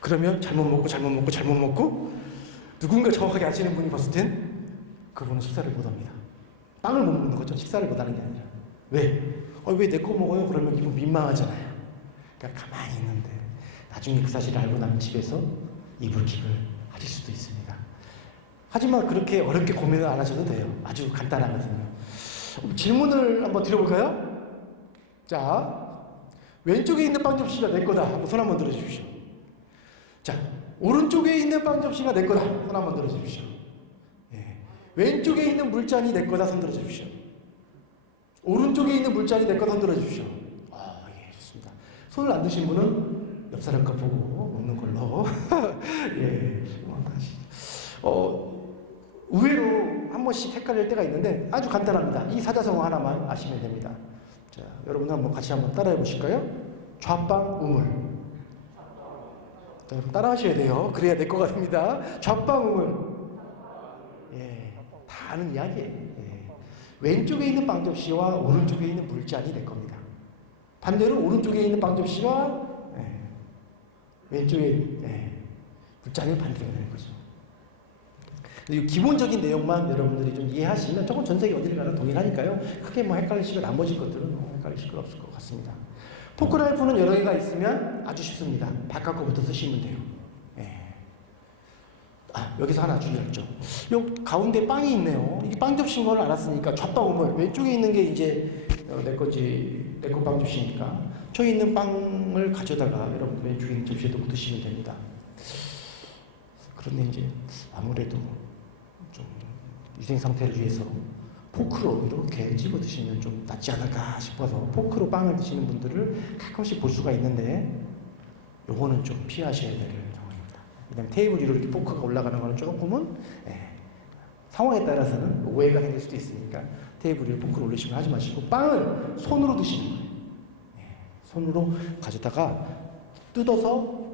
그러면 잘못 먹고 누군가 정확하게 아시는 분이 봤을 땐 그분은 식사를 못합니다. 빵을 못 먹는 거죠. 식사를 못하는 게 아니라. 왜? 왜 내 거 먹어요? 그러면 기분 민망하잖아요. 그러니까 가만히 있는데 나중에 그 사실을 알고 나면 집에서 이불킥을 하실 수도 있습니다. 하지만 그렇게 어렵게 고민을 안 하셔도 돼요. 아주 간단하거든요. 질문을 한번 드려볼까요? 자, 왼쪽에 있는 빵 접시가 내 거다 하고 손 한번 들어주십시오. 자, 오른쪽에 있는 빵 접시가 내 거다 손 한번 들어주십시오. 왼쪽에 있는 물잔이 내 거다 손 들어주십시오. 오른쪽에 있는 물잔이 내 거다 손 들어주십시오. 예, 좋습니다. 손을 안 드신 분은 옆 사람 거 보고 먹는 걸로. 의외로 한 번씩 헷갈릴 때가 있는데 아주 간단합니다. 이 사자성어 하나만 아시면 됩니다. 자, 여러분 한번 같이 한번 따라해 보실까요? 좌빵 우물. 자, 여러분 따라 하셔야 돼요. 그래야 내 거가 됩니다. 좌빵 우물. 다 아는 이야기예요. 왼쪽에 있는 빵 접시와 오른쪽에 있는 물잔이 내 겁니다. 반대로 오른쪽에 있는 빵 접시와 왼쪽에 물잔이 반대가 되는 거죠. 이 기본적인 내용만 여러분들이 좀 이해하시면 조금 전 세계 어디를 가나 동일하니까요. 크게 뭐 헷갈리시고 나머지 것들은 뭐 헷갈리실 건 없을 것 같습니다. 포크라이프는 여러 개가 있으면 아주 쉽습니다. 바깥 거부터 쓰시면 돼요. 여기서 하나 주의했죠. 요 가운데 빵이 있네요. 이게 빵 접시인 걸 알았으니까 좌빵우물 왼쪽에 있는 게 이제 내 건지 내 거 빵 접시니까 저기 있는 빵을 가져다가 여러분 왼쪽에 있는 접시에 넣고 드시면 됩니다. 그런데 이제 아무래도 좀 위생 상태를 위해서 포크로 이렇게 집어 드시면 좀 낫지 않을까 싶어서 포크로 빵을 드시는 분들을 가끔씩 볼 수가 있는데 요거는 좀 피하셔야 될 상황입니다. 왜냐면 테이블 위로 이렇게 포크가 올라가는 거는 조금은 상황에 따라서는 오해가 생길 수도 있으니까 테이블 위로 포크를 올리시면 하지 마시고 빵을 손으로 드시는 거예요. 손으로 가져다가 뜯어서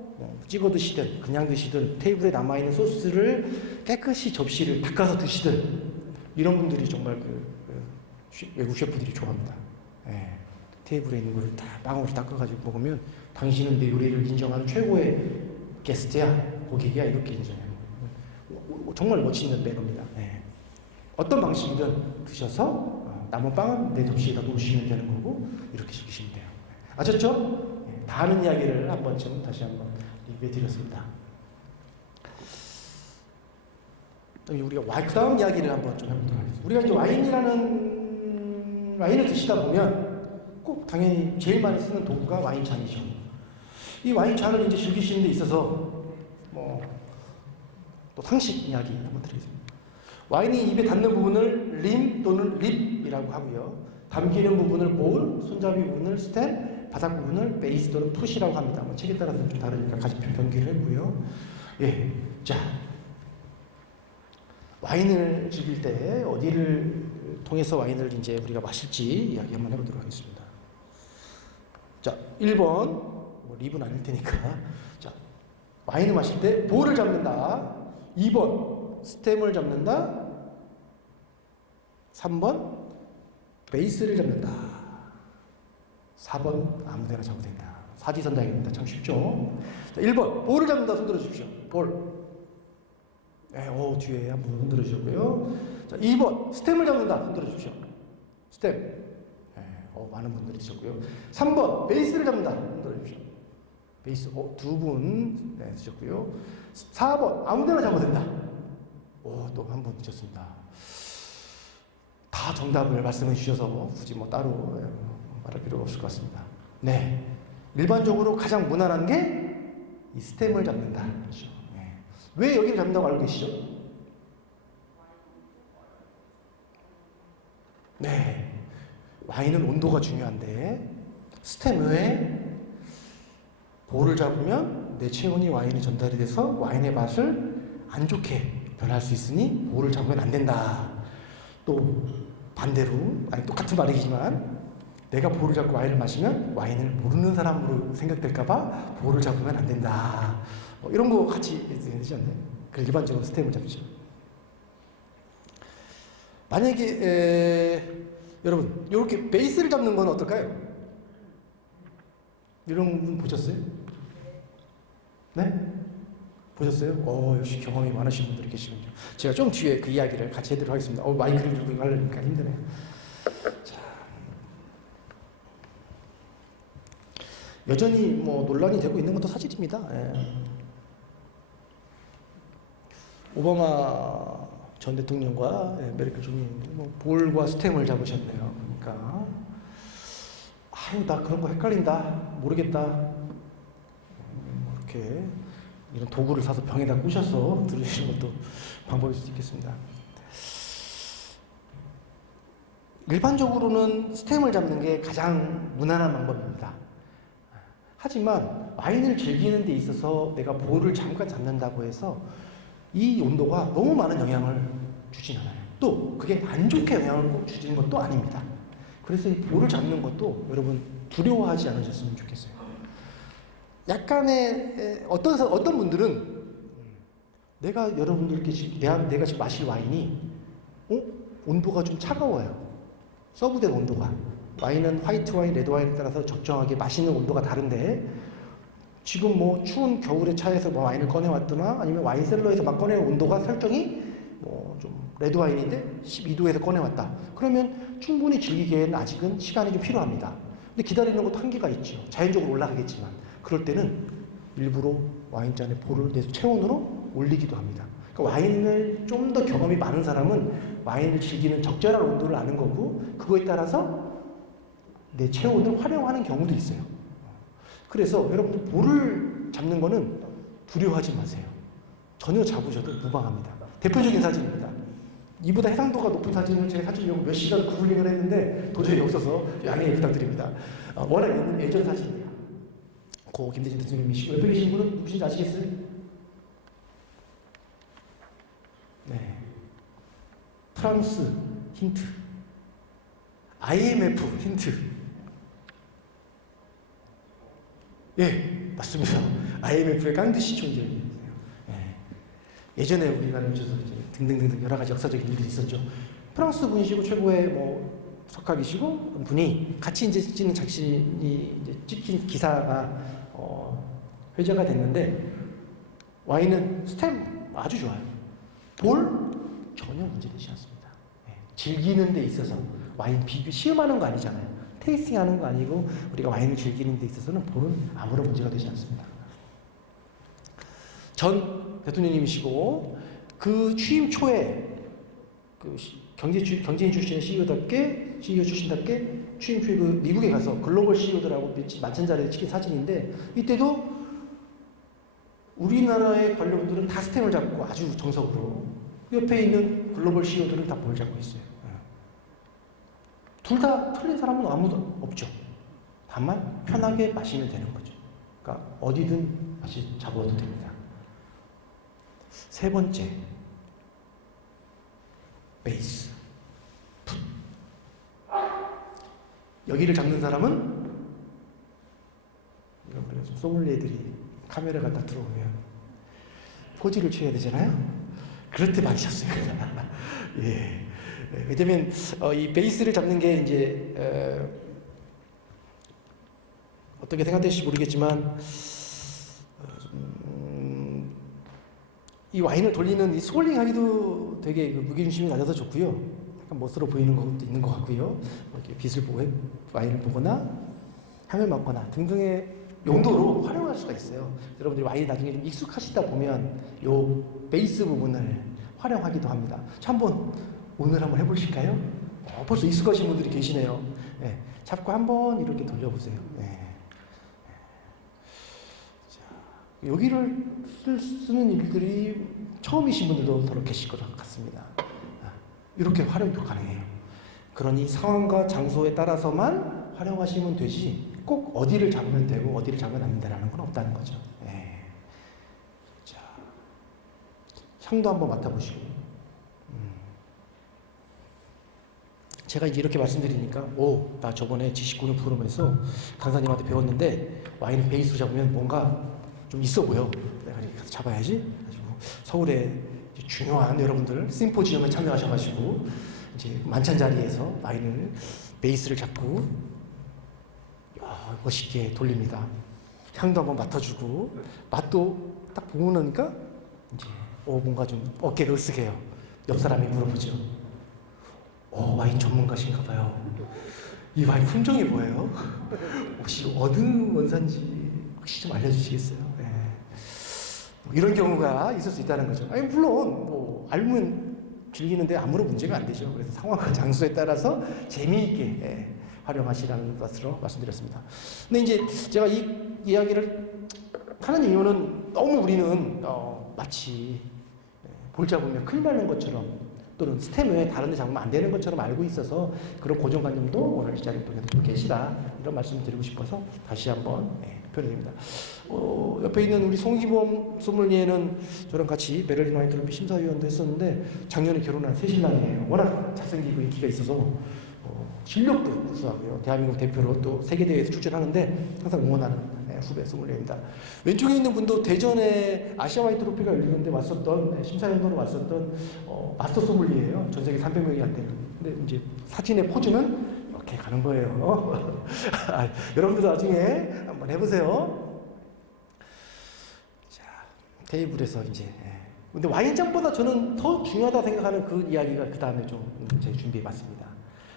찍어 드시든 그냥 드시든 테이블에 남아있는 소스를 깨끗이 접시를 닦아서 드시든 이런 분들이 정말 외국 셰프들이 좋아합니다. 테이블에 있는 거를 다 빵으로 닦아가지고 먹으면 당신은 내 요리를 인정하는 최고의 게스트야, 고객이야 이렇게 인정해요. 정말 멋있는 매너입니다. 어떤 방식이든 드셔서 남은 빵은 내 접시에다 놓으시면 되는 거고 이렇게 즐기시면 돼요. 아셨죠? 다 아는 이야기를 한 번쯤 다시 한번 리뷰해 드렸습니다. 우리가 그 다음 이야기를 한번 좀 해보도록 하겠습니다. 우리가 이제 와인을 드시다 보면 꼭 당연히 제일 많이 쓰는 도구가 와인잔이죠. 이 와인잔을 이제 즐기시는 데 있어서 또 상식 이야기 한번 드리겠습니다. 와인이 입에 닿는 부분을 림 또는 립이라고 하고요. 담기는 부분을 볼, 손잡이 부분을 스템, 바닥 부분을 베이스 또는 풋이라고 합니다. 책에 따라서 좀 다르니까 같이 변기를 해보고요. 자, 와인을 즐길 때 어디를 통해서 와인을 이제 우리가 마실지 이야기 한번 해보도록 하겠습니다. 자, 1번 립은 아닐 테니까. 자, 와인을 마실 때 볼을 잡는다. 2번 스템을 잡는다. 3번 베이스를 잡는다. 4번 아무데나 잡아도 된다. 사지선장입니다. 참 쉽죠? 자, 1번 볼을 잡는다. 손 들어주십시오. 볼. 뒤에 한번 흔들어 주셨고요. 자, 2번 스템을 잡는다. 흔들어 주십시오. 스템. 많은 분들이 드셨고요. 3번 베이스를 잡는다. 흔들어 주십시오. 베이스. 두 분 드셨고요. 4번 아무데나 잡아도 된다. 또 한 분 드셨습니다. 다 정답을 말씀해 주셔서 굳이 따로 말할 필요가 없을 것 같습니다. 일반적으로 가장 무난한 게 이 스템을 잡는다. 그렇죠. 왜 여기를 잡는다고 알고 계시죠? 와인은 온도가 중요한데 스템 외에 볼을 잡으면 내 체온이 와인에 전달이 돼서 와인의 맛을 안 좋게 변할 수 있으니 볼을 잡으면 안 된다. 또 반대로 똑같은 말이지만 내가 볼을 잡고 와인을 마시면 와인을 모르는 사람으로 생각될까봐 볼을 잡으면 안 된다. 이런 거 같이 되지 않나요? 일반적으로 스텝을 잡죠. 만약에 여러분 이렇게 베이스를 잡는 건 어떨까요? 이런 분 보셨어요? 네? 보셨어요? 역시 경험이 많으신 분들이 계시군요. 제가 좀 뒤에 그 이야기를 같이 해드리도록 하겠습니다. 마이크를 들고 하려니까 힘드네요. 자, 여전히 논란이 되고 있는 것도 사실입니다. 오바마 전 대통령과 메르켈 총리는 볼과 스템을 잡으셨네요. 그러니까 나 그런 거 헷갈린다, 모르겠다. 이렇게 이런 도구를 사서 병에다 쑤셔서 들으시는 것도 방법일 수 있겠습니다. 일반적으로는 스템을 잡는 게 가장 무난한 방법입니다. 하지만 와인을 즐기는 데 있어서 내가 볼을 잠깐 잡는다고 해서 이 온도가 너무 많은 영향을 주진 않아요. 또 그게 안 좋게 영향을 꼭 주는 것도 아닙니다. 그래서 이 볼을 잡는 것도 여러분 두려워하지 않으셨으면 좋겠어요. 약간의 어떤 분들은 내가 여러분들께 내가 지금 마실 와인이 온도가 좀 차가워요. 서브된 온도가 와인은 화이트 와인, 레드 와인에 따라서 적정하게 마시는 온도가 다른데 지금 뭐 추운 겨울에 차에서 뭐 와인을 꺼내왔거나 아니면 와인 셀러에서 막 꺼내온 온도가 설정이 뭐 좀 레드 와인인데 12도에서 꺼내왔다. 그러면 충분히 즐기기에는 아직은 시간이 좀 필요합니다. 근데 기다리는 것도 한계가 있죠. 자연적으로 올라가겠지만 그럴 때는 일부러 와인잔에 볼을 내서 체온으로 올리기도 합니다. 그러니까 와인을 좀 더 경험이 많은 사람은 와인을 즐기는 적절한 온도를 아는 거고 그거에 따라서 내 체온을 활용하는 경우도 있어요. 그래서 여러분들 볼을 잡는 거는 두려워하지 마세요. 전혀 잡으셔도 무방합니다. 대표적인 사진입니다. 이보다 해상도가 높은 사진을 제가 사주려고 몇 시간 구글링을 했는데 도저히 없어서 양해 부탁드립니다. 워낙 예전 사진이에요. 고 김대진 대통령이시고 옆에 계신 분은 누구신지 아시겠어요? 네. 프랑스 힌트. IMF 힌트. 예, 맞습니다. IMF의 깡드시 총재님이세요. 예전에 우리나라에서 등등등등 여러 가지 역사적인 일들이 있었죠. 프랑스 분이시고 최고의 뭐 석학이시고 분이 같이 이제 찍는 작신이 이제 찍힌 기사가 회자가 됐는데 와인은 스템 아주 좋아요. 볼 전혀 문제되지 않습니다. 즐기는 데 있어서 와인 비교 시음하는 거 아니잖아요. 테이스팅하는 거 아니고 우리가 와인을 즐기는 데 있어서는 볼은 아무런 문제가 되지 않습니다. 전 대통령님이시고 그 취임 초에 그 경제인 출신의 CEO 출신답게 취임 초에 그 미국에 가서 글로벌 CEO들하고 만찬 자리에 찍힌 사진인데 이때도 우리나라의 관료분들은 다 스탬을 잡고 아주 정석으로 옆에 있는 글로벌 CEO들은 다 볼 잡고 있어요. 둘 다 틀린 사람은 아무도 없죠. 다만 편하게 마시면 되는 거죠. 그러니까 어디든 다시 잡아도 됩니다. 세 번째, 베이스. 풋. 여기를 잡는 사람은 이런 그래요. 소믈리에들이 카메라가 딱 들어오면 포즈를 취해야 되잖아요. 그럴 때 많이 잡습니다. 예. 왜냐면 이 베이스를 잡는 게 이제 어떻게 생각될지 모르겠지만 이 와인을 돌리는 이 스월링하기도 되게 무게중심이 낮아서 좋고요. 약간 멋스러워 보이는 것도 있는 것 같고요. 이렇게 빛을 보고 와인을 보거나 향을 맡거나 등등의 용도로 활용할 수가 있어요. 여러분들이 와인이 나중에 좀 익숙하시다 보면 요 베이스 부분을 활용하기도 합니다. 자, 오늘 한번 해보실까요? 벌써 익숙하신 분들이 계시네요. 네, 잡고 한번 이렇게 돌려보세요. 네. 자, 여기를 쓰는 일들이 처음이신 분들도 더러 계실 것 같습니다. 이렇게 활용도 가능해요. 그러니 상황과 장소에 따라서만 활용하시면 되지 꼭 어디를 잡으면 되고 어디를 잡으면 안 된다는 건 없다는 거죠. 네. 자, 향도 한번 맡아보시고. 제가 이제 이렇게 말씀드리니까 나 저번에 지식군을 부르면서 강사님한테 배웠는데 와인 베이스로 잡으면 뭔가 좀 있어 보여. 내가 이렇게 가서 잡아야지. 가지고 서울에 중요한 여러분들 심포지엄에 참여하셔가지고 이제 만찬 자리에서 와인을 베이스를 잡고 멋있게 돌립니다. 향도 한번 맡아주고 맛도 딱 보고 나니까 이제 뭔가 좀 어깨가 으쓱해요. 옆 사람이 물어보죠. 와인 전문가신가 봐요. 이 와인 품종이 뭐예요? 혹시 어느 원산지 혹시 좀 알려주시겠어요? 네. 이런 경우가 있을 수 있다는 거죠. 아니 물론 알면 즐기는데 아무런 문제가 안 되죠. 그래서 상황과 장소에 따라서 재미있게 활용하시라는 것으로 말씀드렸습니다. 근데 이제 제가 이 이야기를 하는 이유는 너무 우리는 마치 볼 잡으면 큰일 나는 것처럼 또는 스템을 다른 데 잡으면 안 되는 것처럼 알고 있어서 그런 고정관념도 오늘 이 자리에 또 계시다 이런 말씀을 드리고 싶어서 다시 한번 표현드립니다. 옆에 있는 우리 송기범 소믈리에는 저랑 같이 베를린 와인 트로피 심사위원도 했었는데 작년에 결혼한 새신랑이에요. 워낙 잘생기고 인기가 있어서 실력도 우수하고요. 대한민국 대표로 또 세계대회에서 출전하는데 항상 응원하는 후배 소믈리에입니다. 왼쪽에 있는 분도 대전에 아시아 와인 트로피가 열리는데 왔었던 심사위원으로 왔었던 마스터 소믈리에예요. 전 세계 300명이 안 되는. 근데 이제 사진의 포즈는 이렇게 가는 거예요. 여러분들도 나중에 한번 해보세요. 자, 테이블에서 이제. 근데 와인잔보다 저는 더 중요하다 생각하는 그 이야기가 그 다음에 좀 제가 준비해봤습니다.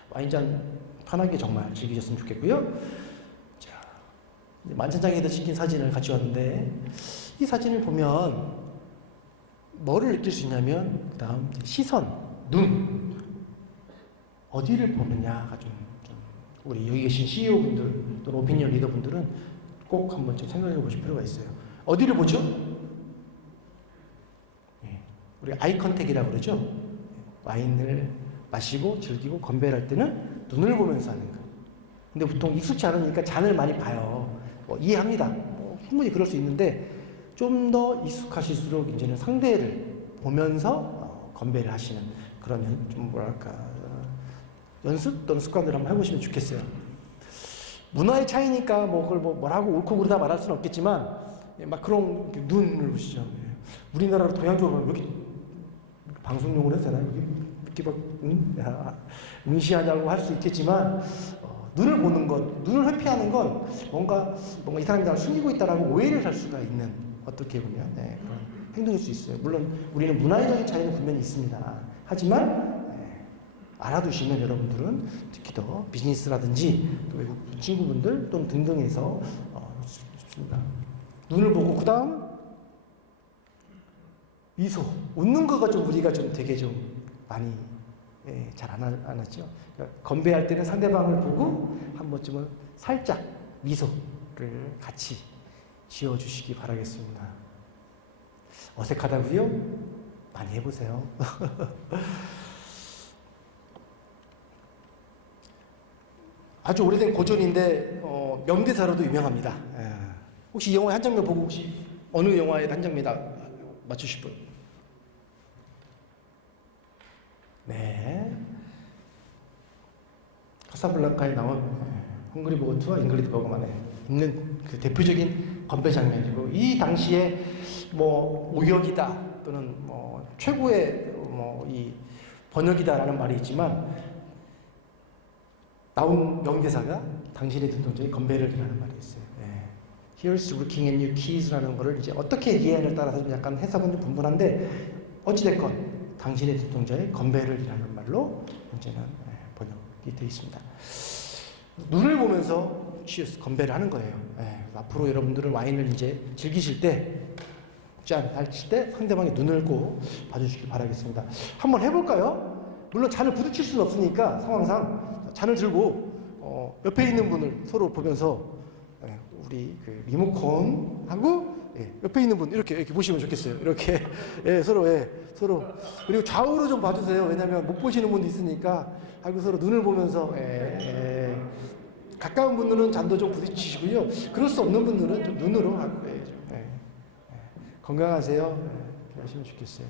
와인잔 편하게 정말 즐기셨으면 좋겠고요. 자, 만찬장에다 찍힌 사진을 같이 왔는데 이 사진을 보면 뭐를 느낄 수 있냐면 그 다음 시선, 눈 어디를 보느냐가 좀 우리 여기 계신 CEO분들 또는 오피니언 리더분들은 꼭 한번 좀 생각해 보실 필요가 있어요. 어디를 보죠? 우리 아이 컨택이라고 그러죠. 와인을 마시고 즐기고 건배를 할 때는 눈을 보면서 하는 거예요. 근데 보통 익숙치 않으니까 잔을 많이 봐요. 이해합니다. 충분히 그럴 수 있는데 좀 더 익숙하실수록 이제는 상대를 보면서 건배를 하시는 그런 좀 뭐랄까 연습 또는 습관을 한번 해보시면 좋겠어요. 문화의 차이니까 그걸 뭐라고 옳고 그르다 말할 수는 없겠지만 막 그런 눈을 보시죠. 우리나라로 동양 쪽으로 여기 방송용으로 해도 되나요? 이렇게 막 응시하냐고 할 수 있겠지만 눈을 보는 것, 눈을 회피하는 건 뭔가 이 사람이 나를 숨기고 있다라고 오해를 할 수가 있는 어떻게 보면 그런 행동일 수 있어요. 물론 우리는 문화적인 차이는 분명히 있습니다. 하지만 알아두시면 여러분들은 특히 더 비즈니스라든지 또 외국 친구분들 또는 등등에서 좋습니다. 눈을 보고 그 다음 미소, 웃는 거가 좀 우리가 좀 되게 좀 많이 잘 안 하죠. 그러니까 건배할 때는 상대방을 보고 한 번쯤은 살짝 미소를 같이 지어주시기 바라겠습니다. 어색하다고요? 많이 해보세요. 아주 오래된 고전인데 명대사로도 유명합니다. 혹시 이 영화의 한 장면 보고 혹시 어느 영화의 한 장면 맞추실 분? 네. 카사블랑카에 나온 헝그리 버거 2와 잉글리드 버거만에 있는 그 대표적인 건배 장면이고 이 당시에 오역이다 또는 최고의 이 번역이다라는 말이 있지만 나온 명대사가 당신의 눈동자에 건배를 이라는 말이 있어요. Here's looking at you keys라는 거를 이제 어떻게 이해하느냐에 따라서 좀 약간 해석은 좀 분분한데 어찌됐건 당신의 눈동자에 건배를 이라는 말로 현재는 번역이 되어 있습니다. 눈을 보면서 cheers, 건배를 하는 거예요. 앞으로 여러분들은 와인을 이제 즐기실 때 짠 하실 때 상대방의 눈을 꼭 봐주시기 바라겠습니다. 한번 해볼까요? 물론 잔을 부딪힐 수는 없으니까 상황상 잔을 들고 옆에 있는 분을 서로 보면서 우리 그 리모컨하고 옆에 있는 분 이렇게 보시면 좋겠어요. 이렇게 서로 그리고 좌우로 좀 봐주세요. 왜냐하면 못 보시는 분도 있으니까 하고 서로 눈을 보면서 가까운 분들은 잔도 좀 부딪히시고요. 그럴 수 없는 분들은 좀 눈으로 하고 건강하세요. 이렇게 하시면 좋겠어요.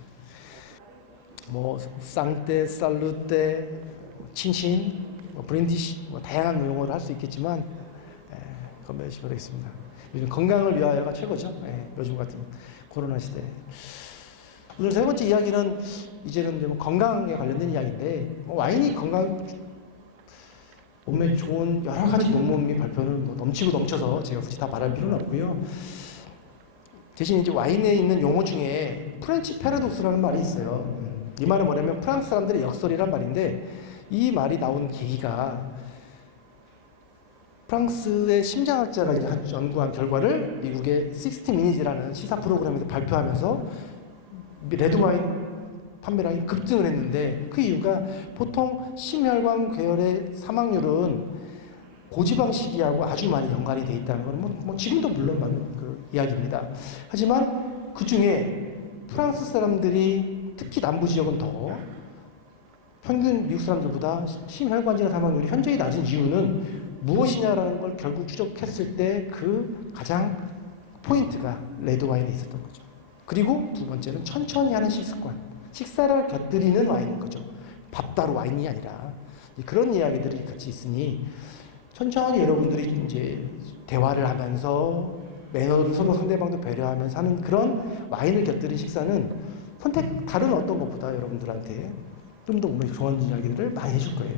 쌍떼, 살루떼, 친친, 브랜디시 다양한 용어를 할 수 있겠지만 건배하시기 바라겠습니다. 요즘 건강을 위하여가 최고죠. 요즘 같은 코로나 시대. 오늘 세 번째 이야기는 이제는 건강에 관련된 이야기인데 와인이 건강 몸에 좋은 여러 가지 논문이 발표는 넘치고 넘쳐서 제가 굳이 다 말할 필요는 없고요. 대신 이제 와인에 있는 용어 중에 프렌치 패러독스라는 말이 있어요. 이 말은 뭐냐면 프랑스 사람들의 역설이란 말인데 이 말이 나온 계기가 프랑스의 심장학자가 이제 연구한 결과를 미국의 60미니즈라는 시사 프로그램에서 발표하면서 레드와인 판매량이 급증을 했는데 그 이유가 보통 심혈관 괴혈의 사망률은 고지방식이하고 아주 많이 연관이 돼 있다는 건 지금도 물론 맞는 그 이야기입니다. 하지만 그 중에 프랑스 사람들이 특히 남부 지역은 더 평균 미국 사람들보다 심혈관 질환 사망률이 현저히 낮은 이유는 무엇이냐라는 걸 결국 추적했을 때 그 가장 포인트가 레드와인에 있었던 거죠. 그리고 두 번째는 천천히 하는 식습관. 식사를 곁들이는 와인인 거죠. 밥 따로 와인이 아니라. 그런 이야기들이 같이 있으니 천천히 여러분들이 이제 대화를 하면서 매너를 서로 상대방도 배려하면서 하는 그런 와인을 곁들인 식사는 다른 어떤 것보다 여러분들한테 좀 더 좋은 이야기들을 많이 해줄 거예요.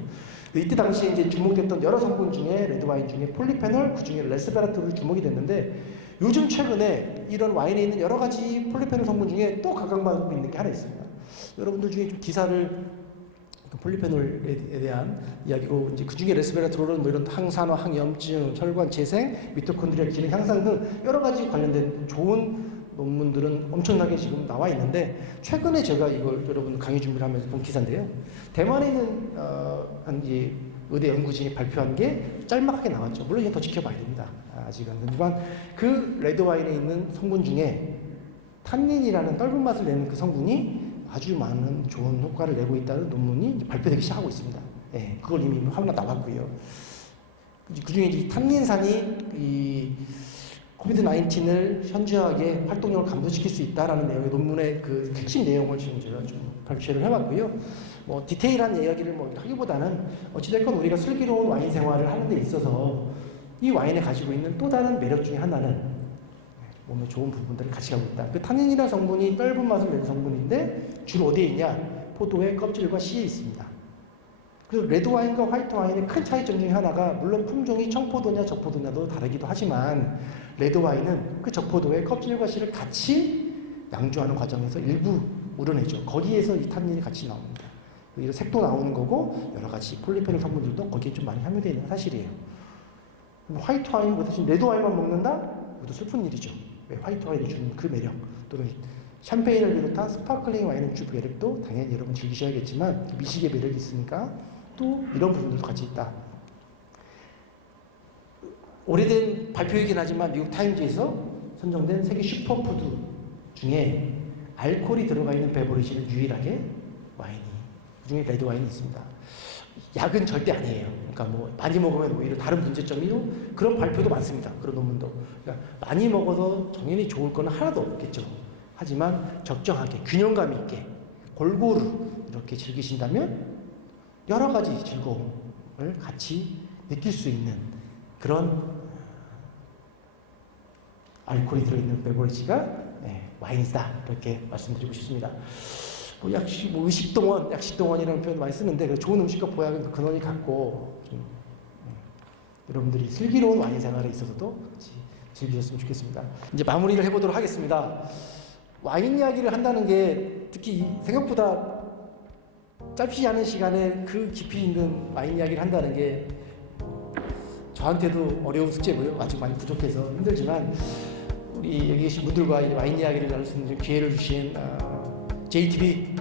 이때 당시에 이제 주목됐던 여러 성분 중에 레드와인 중에 폴리페놀, 그 중에 레스베라트롤이 주목이 됐는데 요즘 최근에 이런 와인에 있는 여러 가지 폴리페놀 성분 중에 또 각광받고 있는 게 하나 있습니다. 여러분들 중에 좀 기사를 폴리페놀에 대한 이야기로 이제 그 중에 레스베라트롤은 뭐 이런 항산화, 항염증, 혈관 재생, 미토콘드리아 기능 향상 등 여러 가지 관련된 좋은 논문들은 엄청나게 지금 나와 있는데 최근에 제가 이걸 여러분 강의 준비를 하면서 본 기사인데요. 대만에 있는 한 의대 연구진이 발표한 게 짤막하게 나왔죠. 물론 이건 더 지켜봐야 됩니다. 아직은. 하지만 그 레드와인에 있는 성분 중에 탄닌이라는 떫은 맛을 내는 그 성분이 아주 많은 좋은 효과를 내고 있다는 논문이 발표되기 시작하고 있습니다. 예, 그걸 이미 하나 나왔고요. 그 중에 이 탄닌산이 이 코비드-19을 현저하게 활동력을 감소시킬 수 있다라는 내용의 논문의 그 핵심 내용을 지금 제가 좀 발췌를 해봤고요. 뭐 디테일한 이야기를 뭐 하기보다는 어찌됐건 우리가 슬기로운 와인 생활을 하는 데 있어서 이 와인에 가지고 있는 또 다른 매력 중에 하나는 몸에 좋은 부분들을 같이 가고 있다. 그 타닌이라는 성분이 떫은 맛을 내는 성분인데 주로 어디에 있냐? 포도의 껍질과 씨에 있습니다. 그리고 레드와인과 화이트와인의 큰 차이점 중에 하나가 물론 품종이 청포도냐 적포도냐도 다르기도 하지만 레드와인은 그 적포도의 껍질과 씨를 같이 양조하는 과정에서 일부 우려내죠. 거기에서 이 탄닌이 같이 나옵니다. 그리고 색도 나오는 거고 여러 가지 폴리페놀 성분들도 거기에 좀 많이 함유되어 있는 사실이에요. 화이트와인보다 지금 레드와인만 먹는다? 그것도 슬픈 일이죠. 화이트와인이 주는 그 매력 또는 샴페인을 비롯한 스파클링 와인을 주는 매력도 당연히 여러분 즐기셔야겠지만 미식의 매력이 있으니까 또 이런 부분들도 같이 있다. 오래된 발표이긴 하지만 미국 타임즈에서 선정된 세계 슈퍼푸드 중에 알코올이 들어가 있는 베버리지는 유일하게 와인이 그중에 레드와인이 있습니다. 약은 절대 아니에요. 그러니까 뭐 많이 먹으면 오히려 다른 문제점이요. 그런 발표도 많습니다. 그런 논문도. 그러니까 많이 먹어서 당연히 좋을 건 하나도 없겠죠. 하지만 적정하게 균형감 있게 골고루 이렇게 즐기신다면 여러 가지 즐거움을 같이 느낄 수 있는 그런 알코올이 들어있는 베버리지가 와인이다 이렇게 말씀드리고 싶습니다. 의식동원, 약식동원이라는 표현 많이 쓰는데 좋은 음식과 보약은 근원이 같고 좀, 여러분들이 슬기로운 와인 생활에 있어서도 같이 즐기셨으면 좋겠습니다. 이제 마무리를 해보도록 하겠습니다. 와인 이야기를 한다는 게 특히 생각보다 짧지 않은 시간에 그 깊이 있는 와인 이야기를 한다는 게 저한테도 어려운 숙제고요. 아직 많이 부족해서 힘들지만 우리 여기 계신 분들과 이 와인 이야기를 나눌 수 있는 기회를 주신 JTB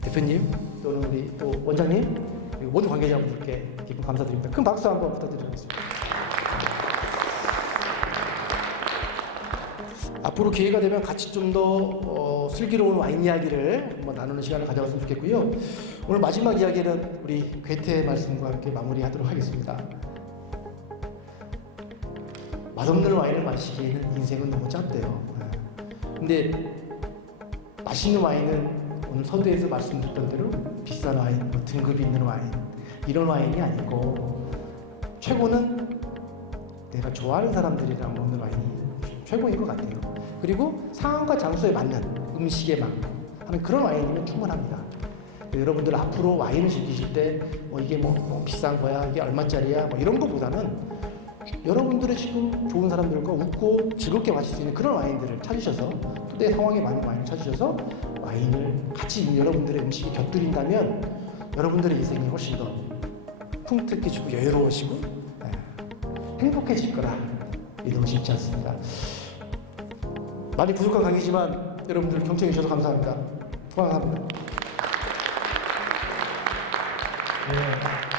대표님 또는 우리 또 원장님 그리고 모든 관계자분들께 깊은 감사드립니다. 큰 박수 한번 부탁드리겠습니다. 앞으로 기회가 되면 같이 좀 더 슬기로운 와인 이야기를 한번 나누는 시간을 가져봤으면 좋겠고요. 오늘 마지막 이야기는 우리 괴테의 말씀과 함께 마무리하도록 하겠습니다. 맛없는 와인을 마시기에는 인생은 너무 짧대요. 근데 맛있는 와인은 오늘 서두에서 말씀드렸던 대로 비싼 와인, 등급이 있는 와인 이런 와인이 아니고 최고는 내가 좋아하는 사람들이랑 먹는 와인이 최고인 것 같아요. 그리고 상황과 장소에 맞는 음식에 맞고 하는 그런 와인이면 충분합니다. 여러분들 앞으로 와인을 즐기실 때 이게 뭐 비싼 거야, 이게 얼마짜리야 뭐 이런 것보다는 여러분들의 지금 좋은 사람들과 웃고 즐겁게 마실 수 있는 그런 와인들을 찾으셔서 또 내 상황에 맞는 와인을 찾으셔서 와인을 같이 여러분들의 음식에 곁들인다면 여러분들의 인생이 훨씬 더 풍특해지고 여유로워지고 행복해질 거라 믿어도 쉽지 않습니다. 많이 부족한 강의지만 여러분들 경청해 주셔서 감사합니다. 고맙습니다. 네.